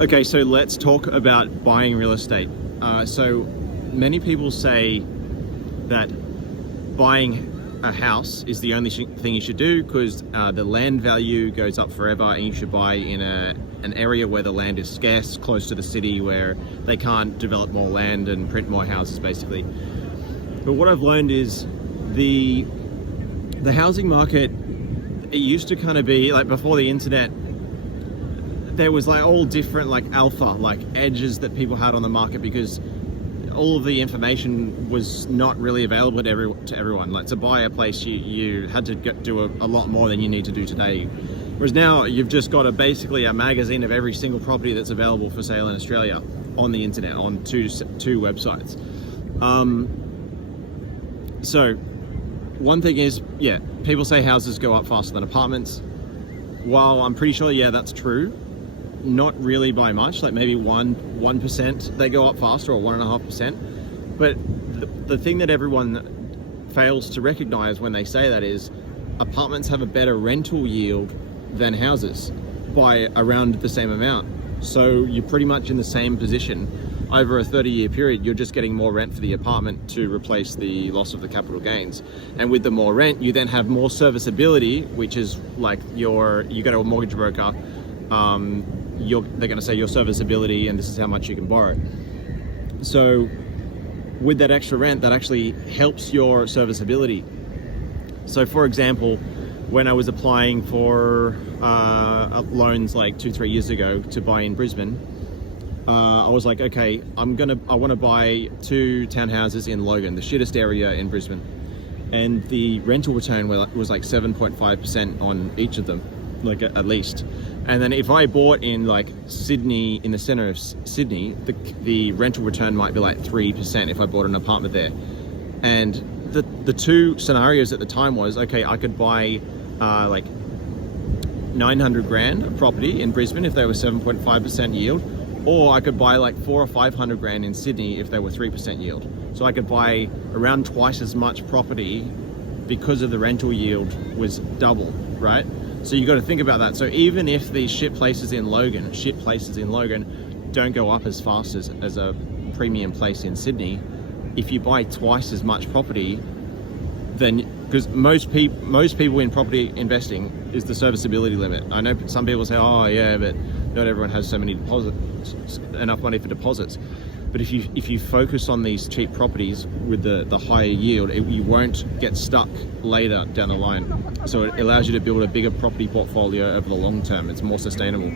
Okay, so let's talk about buying real estate. So many people say that buying a house is the only thing you should do because the land value goes up forever, and you should buy in an area where the land is scarce, close to the city, where they can't develop more land and print more houses, basically. But what I've learned is the housing market, it used to kind of be like before the internet. There was like all different like alpha, like edges that people had on the market because all of the information was not really available to everyone. Like to buy a place, you had to do a lot more than you need to do today. Whereas now you've just got basically a magazine of every single property that's available for sale in Australia on the internet on two websites. So one thing is, yeah, people say houses go up faster than apartments. While I'm pretty sure, yeah, that's true. Not really by much, like maybe 1% they go up faster, or 1.5%. But the thing that everyone fails to recognize when they say that is apartments have a better rental yield than houses by around the same amount. So you're pretty much in the same position. Over a 30-year period, you're just getting more rent for the apartment to replace the loss of the capital gains. And with the more rent, you then have more serviceability, which is like you go to a mortgage broker, they're going to say your serviceability and this is how much you can borrow. So with that extra rent, that actually helps your serviceability. So for example, when I was applying for loans like 2-3 years ago to buy in Brisbane, I was like, okay, I want to buy 2 townhouses in Logan, the shittest area in Brisbane. And the rental return was like 7.5% on each of them, like at least. And then if I bought in like Sydney, in the center of Sydney, the rental return might be like 3% if I bought an apartment there. And the two scenarios at the time was, okay, I could buy like 900 grand a property in Brisbane if they were 7.5% yield, or I could buy like 400 or 500 grand in Sydney if they were 3% yield. So I could buy around twice as much property because of the rental yield was double, right? So you got to think about that. So even if these shit places in Logan don't go up as fast as a premium place in Sydney, if you buy twice as much property, then because most people in property investing is the serviceability limit. I know some people say, oh yeah, but not everyone has enough money for deposits. But if you focus on these cheap properties with the higher yield, you won't get stuck later down the line. So it allows you to build a bigger property portfolio over the long term. It's more sustainable.